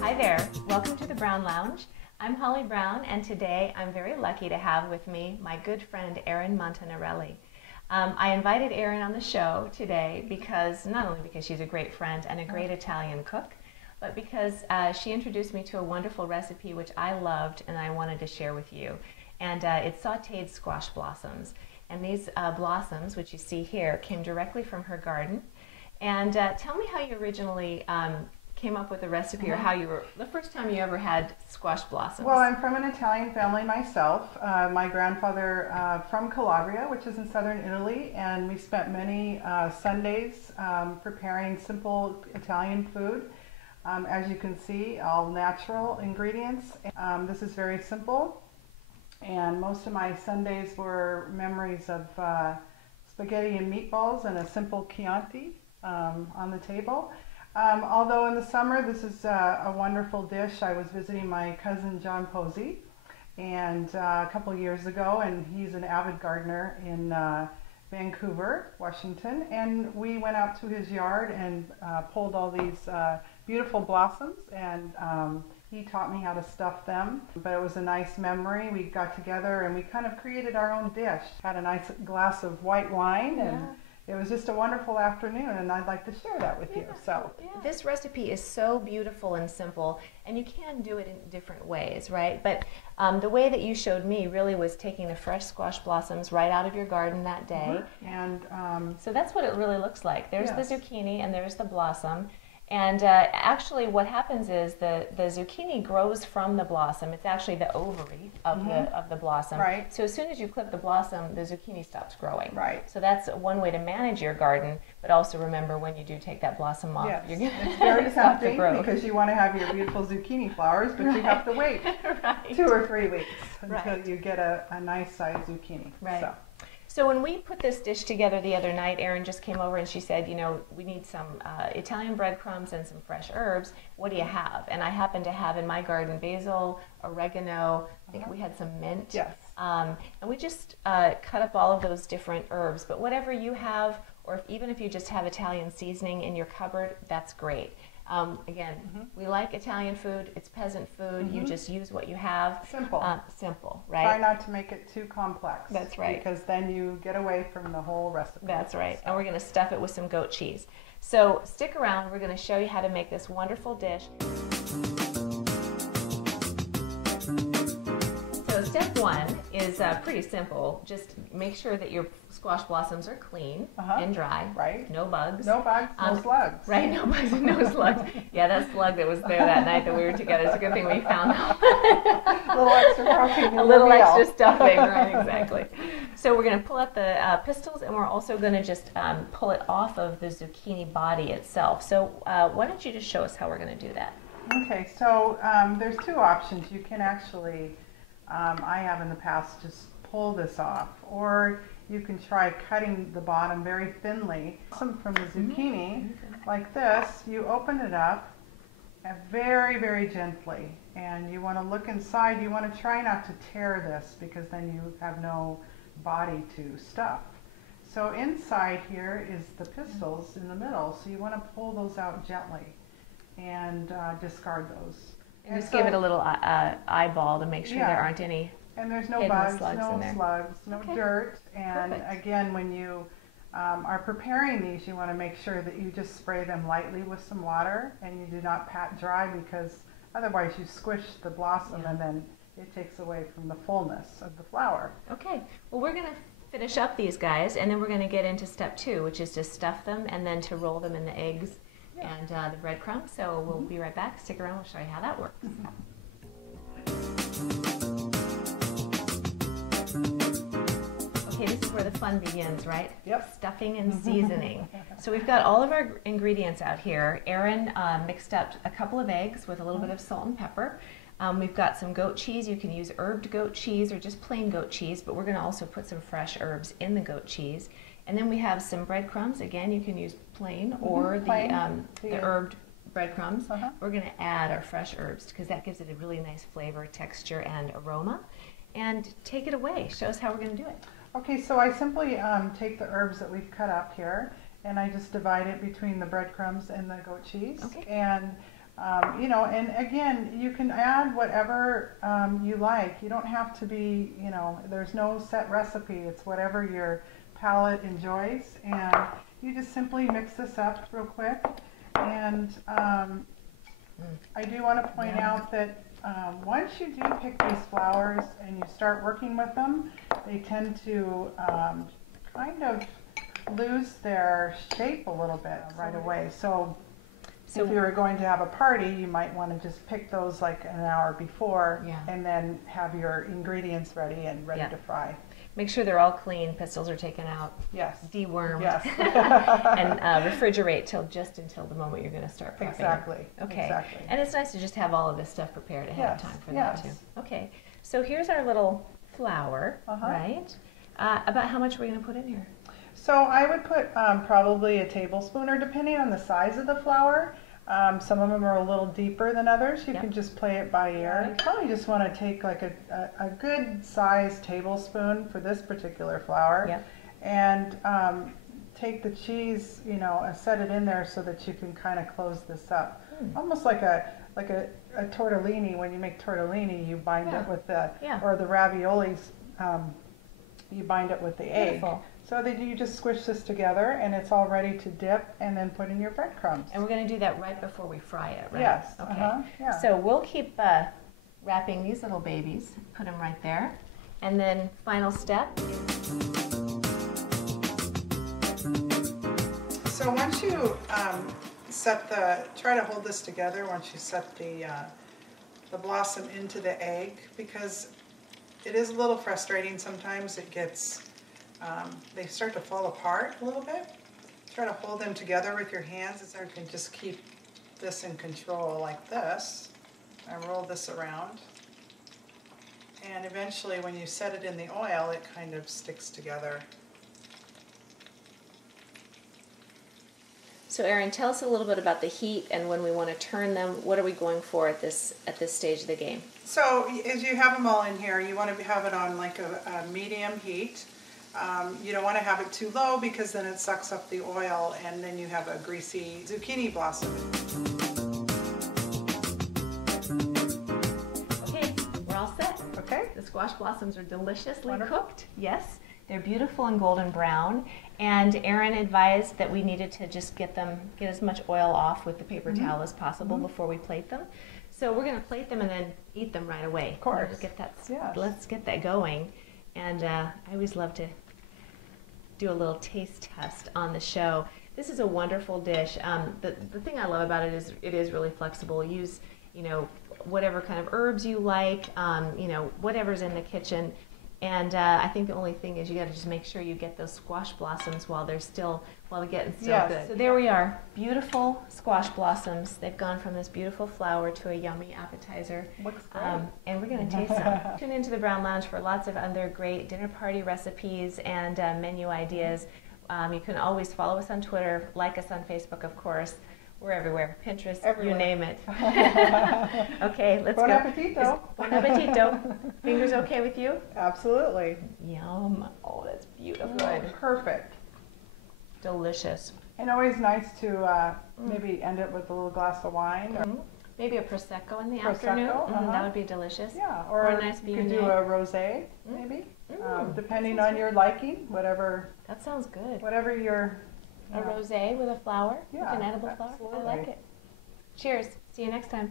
Hi there, welcome to the Brown Lounge. I'm Holly Brown, and today I'm very lucky to have with me my good friend Erin Montanarelli. I invited Erin on the show today because, not only because she's a great friend and a great Italian cook, but because she introduced me to a wonderful recipe which I loved and I wanted to share with you. And it's sauteed squash blossoms. And these blossoms, which you see here, came directly from her garden. And tell me how you originally came up with the recipe, or how you were, the first time you ever had squash blossoms. Well, I'm from an Italian family myself. My grandfather from Calabria, which is in southern Italy, and we spent many Sundays preparing simple Italian food. As you can see, all natural ingredients. This is very simple, and most of my Sundays were memories of spaghetti and meatballs and a simple Chianti on the table. Although in the summer, this is a wonderful dish. I was visiting my cousin John Posey and a couple years ago, and he's an avid gardener in Vancouver, Washington, and we went out to his yard and pulled all these beautiful blossoms, and he taught me how to stuff them. But it was a nice memory. We got together and we kind of created our own dish. Had a nice glass of white wine, and it was just a wonderful afternoon, and I'd like to share that with you. So this recipe is so beautiful and simple, and you can do it in different ways, right? But the way that you showed me really was taking the fresh squash blossoms right out of your garden that day. And so that's what it really looks like. There's the zucchini and there's the blossom. And actually what happens is the zucchini grows from the blossom. It's actually the ovary of the blossom. Right. So as soon as you clip the blossom, the zucchini stops growing. Right. So that's one way to manage your garden, but also remember when you do take that blossom off, yes, you're it's very stop to tempting grow. because you want to have your beautiful zucchini flowers, but you have to wait 2 or 3 weeks until you get a nice sized zucchini. Right. So when we put this dish together the other night, Erin just came over and she said, you know, we need some Italian breadcrumbs and some fresh herbs. What do you have? And I happen to have in my garden basil, oregano, I think we had some mint. Yes. And we just cut up all of those different herbs. But whatever you have, or even if you just have Italian seasoning in your cupboard, that's great. Again, we like Italian food. It's peasant food. You just use what you have. Simple. Simple, right? Try not to make it too complex. That's right. Because then you get away from the whole recipe. That's right. And we're going to stuff it with some goat cheese. So stick around. We're going to show you how to make this wonderful dish. So step one is pretty simple. Just make sure that your squash blossoms are clean and dry. Right. No bugs. No bugs, no slugs. Right, no bugs and no slugs. Yeah, that slug that was there that night that we were together, it's a good thing we found that. A little extra protein. A little extra stuffing, right, exactly. So we're going to pull out the pistils, and we're also going to just pull it off of the zucchini body itself. So why don't you just show us how we're going to do that? Okay, so there's 2 options. You can actually, I have in the past, just pull this off, or you can try cutting the bottom very thinly. Some from the zucchini, like this, you open it up very, very gently, and you want to look inside. You want to try not to tear this, because then you have no body to stuff. So inside here is the pistils in the middle, so you want to pull those out gently and discard those. And just give it a little eyeball to make sure there aren't any. And there's no hidden bugs, slugs no in there. slugs, no dirt. And again, when you are preparing these, you want to make sure that you just spray them lightly with some water, and you do not pat dry, because otherwise you squish the blossom and then it takes away from the fullness of the flower. Okay, well we're going to finish up these guys, and then we're going to get into step 2, which is to stuff them and then to roll them in the eggs and the breadcrumbs. So we'll be right back. Stick around, we'll show you how that works. Okay, this is where the fun begins, right? Yep. Stuffing and seasoning. So we've got all of our ingredients out here. Erin mixed up a couple of eggs with a little bit of salt and pepper. We've got some goat cheese. You can use herbed goat cheese or just plain goat cheese, but we're going to also put some fresh herbs in the goat cheese. And then we have some breadcrumbs. Again, you can use plain or the herbed breadcrumbs. We're going to add our fresh herbs because that gives it a really nice flavor, texture, and aroma. And take it away. Show us how we're going to do it. Okay, so I simply take the herbs that we've cut up here, and I just divide it between the breadcrumbs and the goat cheese. Okay. And you know, and again, you can add whatever you like. You don't have to be, you know, there's no set recipe. It's whatever your palate enjoys, and you just simply mix this up real quick. And I do want to point out that once you do pick these flowers and you start working with them, they tend to kind of lose their shape a little bit right away. So if you were going to have a party, you might want to just pick those like an hour before and then have your ingredients ready and ready to fry. Make sure they're all clean, pistils are taken out, dewormed, and refrigerate just until the moment you're going to start prepping. Exactly. Okay. Exactly. And it's nice to just have all of this stuff prepared ahead of time for that too. Okay. So here's our little flour, right? About how much are we going to put in here? So I would put probably a tablespoon, or depending on the size of the flour. Some of them are a little deeper than others. You can just play it by ear. You probably just want to take like a good sized tablespoon for this particular flour, and take the cheese, you know, and set it in there so that you can kind of close this up. Almost like a tortellini. When you make tortellini, you bind it with the, or the raviolis, you bind it with the egg. So that you just squish this together and it's all ready to dip and then put in your breadcrumbs. And we're going to do that right before we fry it, right? Yes. Okay. So we'll keep wrapping these little babies, put them right there. And then final step. So once you try to hold this together once you set the blossom into the egg, because it is a little frustrating sometimes. It gets they start to fall apart a little bit. Try to hold them together with your hands, so you can just keep this in control like this. I roll this around, and eventually when you set it in the oil, it kind of sticks together. So Erin, tell us a little bit about the heat and when we want to turn them. What are we going for at this stage of the game? So as you have them all in here, you want to have it on like a medium heat. You don't want to have it too low because then it sucks up the oil and then you have a greasy zucchini blossom. Okay, we're all set. Okay. The squash blossoms are deliciously cooked. Yes, they're beautiful and golden brown. And Erin advised that we needed to just get as much oil off with the paper towel as possible before we plate them. So we're going to plate them and then eat them right away. Of course. Let's get that going. And I always love to do a little taste test on the show. This is a wonderful dish. The thing I love about it is really flexible. Use, you know, whatever kind of herbs you like, you know, whatever's in the kitchen. And I think the only thing is you got to just make sure you get those squash blossoms while they're getting still good. So there we are, beautiful squash blossoms. They've gone from this beautiful flower to a yummy appetizer. Looks great. And we're going to taste some. Tune into the Brown Lounge for lots of other great dinner party recipes and menu ideas. You can always follow us on Twitter, like us on Facebook, of course. We're everywhere. Pinterest, you name it. Okay, let's Bon go. appetito. Bon appetito. Fingers okay with you? Absolutely. Yum. Oh, that's beautiful. Good. Perfect. Delicious. And always nice to maybe end it with a little glass of wine. Or Maybe a Prosecco in the afternoon. That would be delicious. Yeah, or a nice you could do a rosé, maybe, depending on your liking, whatever. That sounds good. Whatever your... A rosé with a flower, Yeah, with an edible flower. I like it. Cheers. See you next time.